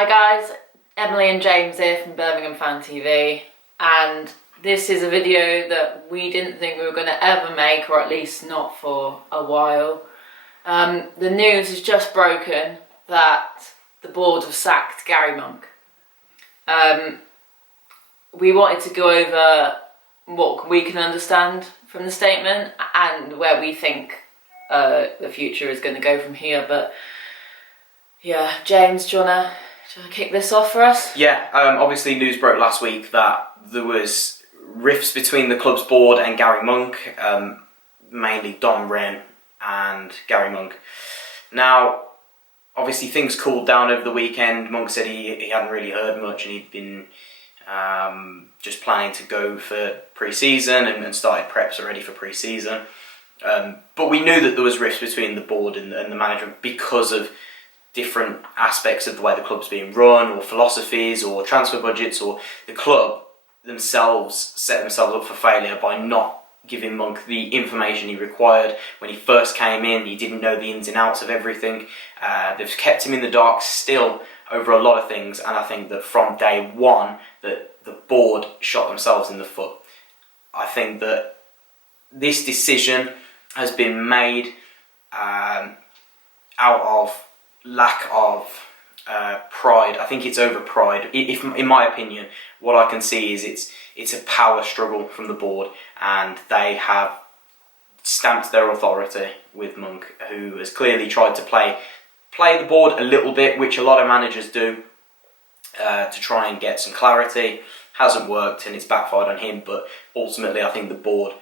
Hi guys, Emily and James here from Birmingham Fan TV, and this is a video that we didn't think we were going to ever make, or at least not for a while. The news has just broken that the board have sacked Garry Monk. We wanted to go over what we can understand from the statement and where we think the future is going to go from here, but yeah, James, do you want to kick this off for us? Yeah, obviously news broke last week that there was rifts between the club's board and Garry Monk, mainly Dom Wren and Garry Monk. Now, obviously things cooled down over the weekend. Monk said he hadn't really heard much and he'd been just planning to go for pre-season and started preps already for pre-season. But we knew that there was rifts between the board and the management because of different aspects of the way the club's being run, or philosophies, or transfer budgets, or the club themselves set themselves up for failure by not giving Monk the information he required. When he first came in, he didn't know the ins and outs of everything. They've kept him in the dark still over a lot of things, and I think that from day one that the board shot themselves in the foot. I think that this decision has been made out of lack of pride. I think it's over pride. If, in my opinion, what I can see is it's a power struggle from the board, and they have stamped their authority with Monk, who has clearly tried to play the board a little bit, which a lot of managers do, to try and get some clarity. Hasn't worked and it's backfired on him, but ultimately I think the board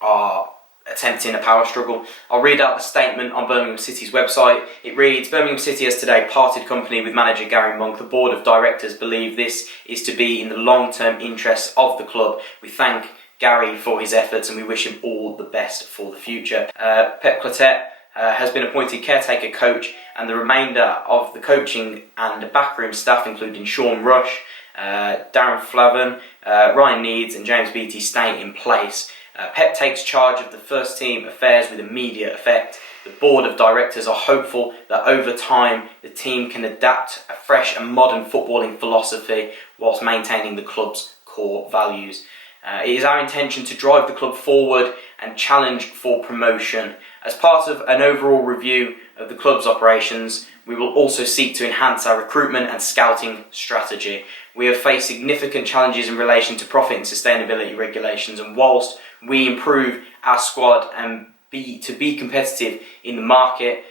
are attempting a power struggle. I'll read out the statement on Birmingham City's website. It reads, Birmingham City has today parted company with manager Garry Monk. The board of directors believe this is to be in the long-term interests of the club. We thank Garry for his efforts and we wish him all the best for the future. Pep Clotet has been appointed caretaker coach, and the remainder of the coaching and backroom staff, including Sean Rush, Darren Flavin, Ryan Needs and James Beattie, stay in place. Pep takes charge of the first team affairs with immediate effect. The board of directors are hopeful that over time the team can adapt a fresh and modern footballing philosophy whilst maintaining the club's core values. It is our intention to drive the club forward and challenge for promotion. As part of an overall review of the club's operations, we will also seek to enhance our recruitment and scouting strategy. We have faced significant challenges in relation to profit and sustainability regulations, and whilst we improve our squad and to be competitive in the market,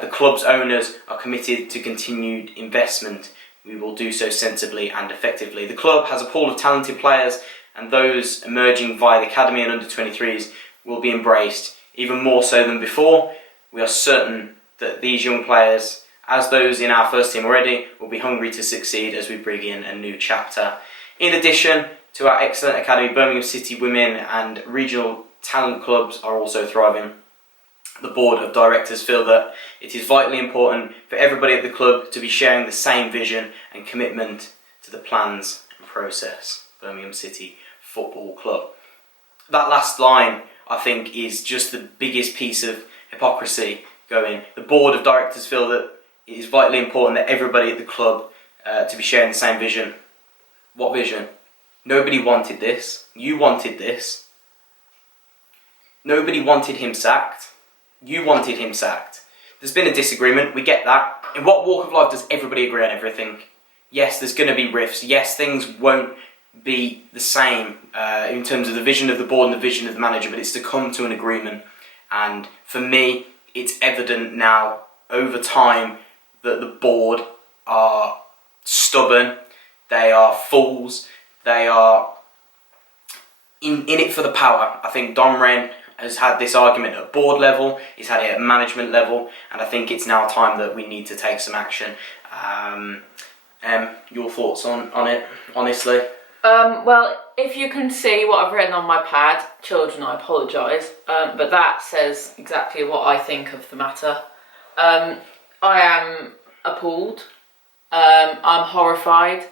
the club's owners are committed to continued investment. We will do so sensibly and effectively. The club has a pool of talented players, and those emerging via the academy and under-23s will be embraced even more so than before. We are certain that these young players, as those in our first team already, will be hungry to succeed as we bring in a new chapter. In addition to our excellent academy, Birmingham City women and regional talent clubs are also thriving. The board of directors feel that it is vitally important for everybody at the club to be sharing the same vision and commitment to the plans and process. Birmingham City Football Club. That last line, I think, is just the biggest piece of hypocrisy going. The board of directors feel that it is vitally important that everybody at the club to be sharing the same vision. What vision? Nobody wanted this. You wanted this. Nobody wanted him sacked. You wanted him sacked. There's been a disagreement, we get that. In what walk of life does everybody agree on everything? Yes, there's going to be rifts. Yes, things won't be the same in terms of the vision of the board and the vision of the manager, but it's to come to an agreement. And for me, it's evident now over time that the board are stubborn, they are fools, they are in it for the power. I think Dom Wren has had this argument at board level, he's had it at management level, and I think it's now time that we need to take some action. Your thoughts on it, honestly? Well, if you can see what I've written on my pad, children, I apologise, but that says exactly what I think of the matter. I am appalled, I'm horrified,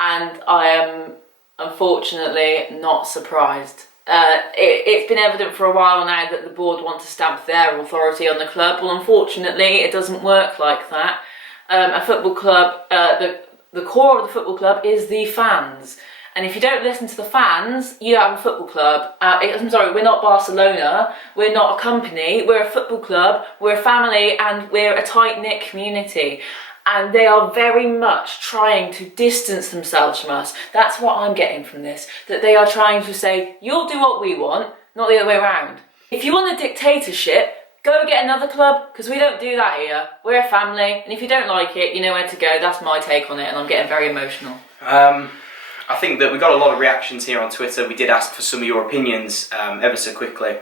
and I am unfortunately not surprised. It's been evident for a while now that the board want to stamp their authority on the club. Well, unfortunately, it doesn't work like that. A football club, the core of the football club is the fans. And if you don't listen to the fans, you don't have a football club. I'm sorry, we're not Barcelona, we're not a company, we're a football club, we're a family, and we're a tight-knit community. And they are very much trying to distance themselves from us. That's what I'm getting from this, that they are trying to say, you'll do what we want, not the other way around. If you want a dictatorship, go get another club, because we don't do that here. We're a family, and if you don't like it, you know where to go. That's my take on it, and I'm getting very emotional. I think that we got a lot of reactions here on Twitter. We did ask for some of your opinions ever so quickly.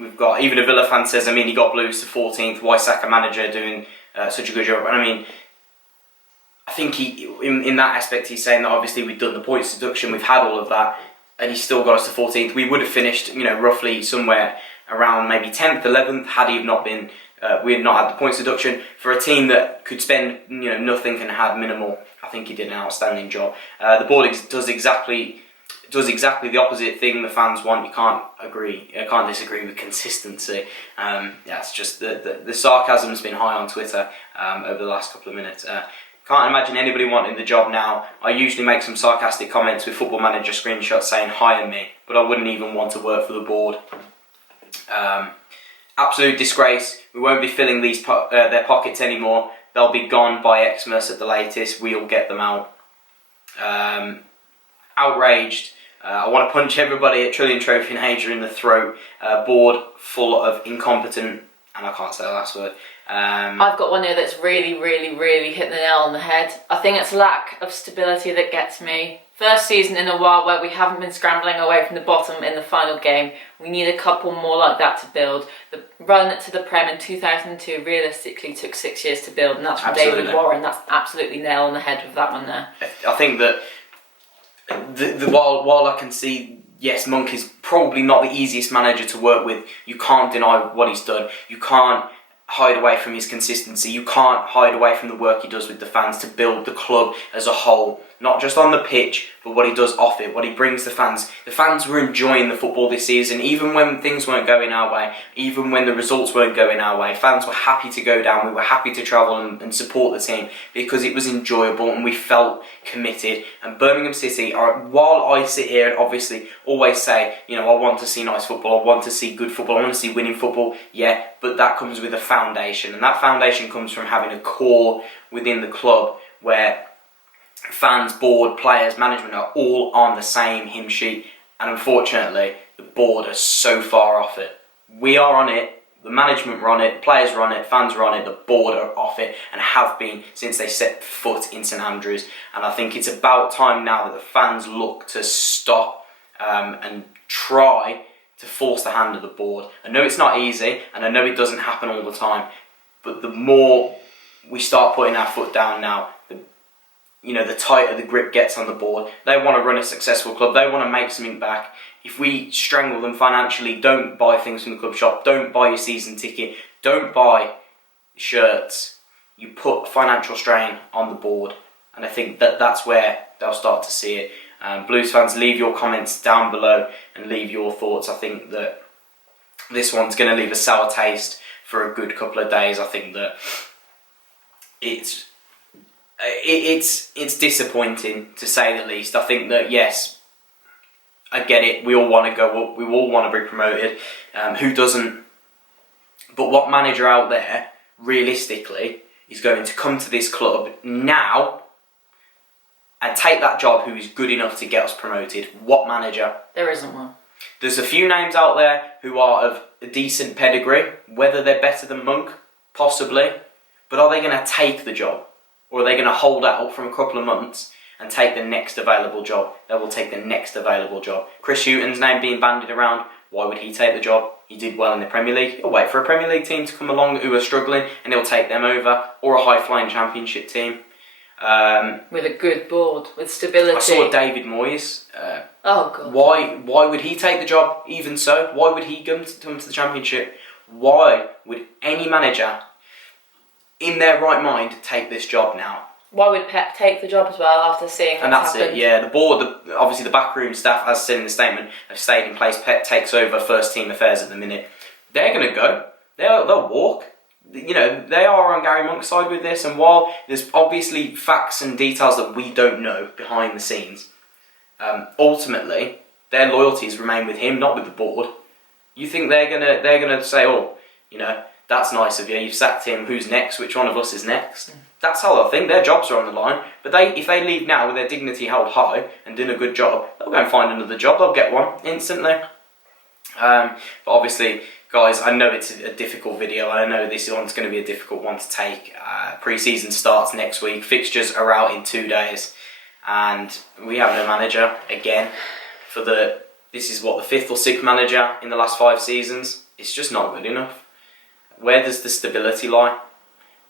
We've got, even a Villa fan says, I mean, he got Blues to 14th, why sack a manager doing such a good job? And I mean, I think he, in that aspect, he's saying that obviously we've done the points deduction, we've had all of that, and he's still got us to 14th. We would have finished, roughly somewhere around maybe 10th, 11th, had he have not been, we had not had the points deduction. For a team that could spend, nothing and had minimal, I think he did an outstanding job. The board does exactly the opposite thing the fans want. You can't disagree with consistency. It's just the sarcasm's been high on Twitter over the last couple of minutes. Can't imagine anybody wanting the job now. I usually make some sarcastic comments with Football Manager screenshots saying hire me, but I wouldn't even want to work for the board. Absolute disgrace. We won't be filling these their pockets anymore. They'll be gone by Xmas at the latest. We'll get them out. Outraged. I want to punch everybody at Trillion Trophy and Hager in the throat. Board full of incompetent, and I can't say the last word. I've got one here that's really, really, really hit the nail on the head. I think it's lack of stability that gets me. First season in a while where we haven't been scrambling away from the bottom in the final game. We need a couple more like that to build. The run to the Prem in 2002 realistically took 6 years to build, and that's from David Warren. That's absolutely nail on the head with that one there. I think that while I can see, yes, Monk is probably not the easiest manager to work with, you can't deny what he's done. You can't hide away from his consistency. You can't hide away from the work he does with the fans to build the club as a whole. Not just on the pitch, but what he does off it, what he brings the fans. The fans were enjoying the football this season, even when things weren't going our way, even when the results weren't going our way. Fans were happy to go down, we were happy to travel and support the team because it was enjoyable and we felt committed. And Birmingham City, while I sit here and obviously always say, I want to see nice football, I want to see good football, I want to see winning football, yeah, but that comes with a foundation. And that foundation comes from having a core within the club where fans, board, players, management are all on the same hymn sheet, and unfortunately the board are so far off it. We are on it, the management are on it, the players are on it, fans are on it, the board are off it and have been since they set foot in St Andrews. And I think it's about time now that the fans look to stop and try to force the hand of the board. I know it's not easy and I know it doesn't happen all the time, but the more we start putting our foot down now, the tighter the grip gets on the board. They want to run a successful club. They want to make something back. If we strangle them financially, don't buy things from the club shop, don't buy your season ticket, don't buy shirts, you put financial strain on the board. And I think that's where they'll start to see it. Blues fans, leave your comments down below and leave your thoughts. I think that this one's going to leave a sour taste for a good couple of days. I think that it's disappointing, to say the least. I think that, yes, I get it, we all want to go up, we all want to be promoted, who doesn't? But what manager out there, realistically, is going to come to this club now and take that job who is good enough to get us promoted? What manager? There isn't one. There's a few names out there who are of a decent pedigree, whether they're better than Monk, possibly, but are they going to take the job? Or are they going to hold out from a couple of months and take the next available job? They will take the next available job. Chris Hughton's name being bandied around, why would he take the job? He did well in the Premier League. He'll wait for a Premier League team to come along who are struggling and he'll take them over, or a high-flying Championship team. With a good board, with stability. I saw David Moyes. Oh God. Why would he take the job? Even so, why would he come to the Championship? Why would any manager in their right mind take this job now? Why would Pep take the job as well after seeing what's happened? And that's it, yeah. The board, obviously the backroom staff, as said in the statement, have stayed in place. Pep takes over first team affairs at the minute. They're going to go. They'll walk. you know, they are on Garry Monk's side with this, and while there's obviously facts and details that we don't know behind the scenes, ultimately their loyalties remain with him, not with the board. You think they're gonna say, oh, you know, that's nice of you, you've sacked him, who's next, which one of us is next? That's how they'll think. Their jobs are on the line, but if they leave now with their dignity held high and doing a good job, they'll go and find another job, they'll get one instantly. But obviously, guys, I know it's a difficult video. I know this one's going to be a difficult one to take. Pre-season starts next week. Fixtures are out in 2 days. And we have no manager again. This is what, the 5th or 6th manager in the last 5 seasons. It's just not good enough. Where does the stability lie?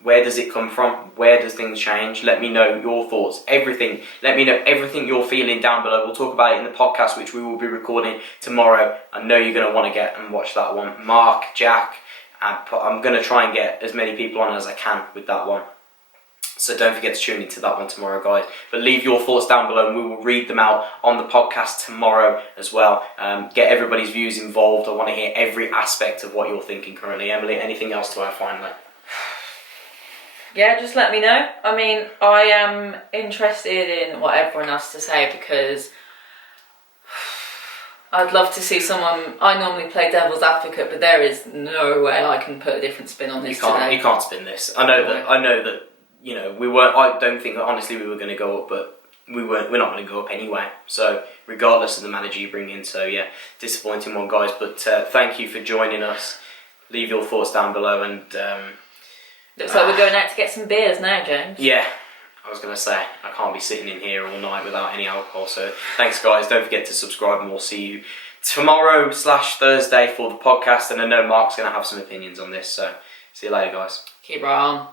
Where does it come from? Where does things change? Let me know your thoughts, everything. Let me know everything you're feeling down below. We'll talk about it in the podcast, which we will be recording tomorrow. I know you're going to want to get and watch that one. Mark, Jack, I'm going to try and get as many people on as I can with that one. So don't forget to tune into that one tomorrow, guys. But leave your thoughts down below and we will read them out on the podcast tomorrow as well. Get everybody's views involved. I want to hear every aspect of what you're thinking currently. Emily, anything else to add finally? Yeah, just let me know. I mean, I am interested in what everyone has to say because I'd love to see someone. I normally play devil's advocate, but there is no way I can put a different spin on this today. You can't spin this. I know that. You know, we weren't. I don't think that honestly we were going to go up, but we weren't. We're not going to go up anyway. So regardless of the manager you bring in, so yeah, disappointing one, guys. But thank you for joining us. Leave your thoughts down below and. Looks like we're going out to get some beers now, James. Yeah, I was going to say, I can't be sitting in here all night without any alcohol. So thanks, guys. Don't forget to subscribe and we'll see you tomorrow/Thursday for the podcast. And I know Mark's going to have some opinions on this. So see you later, guys. Keep right on.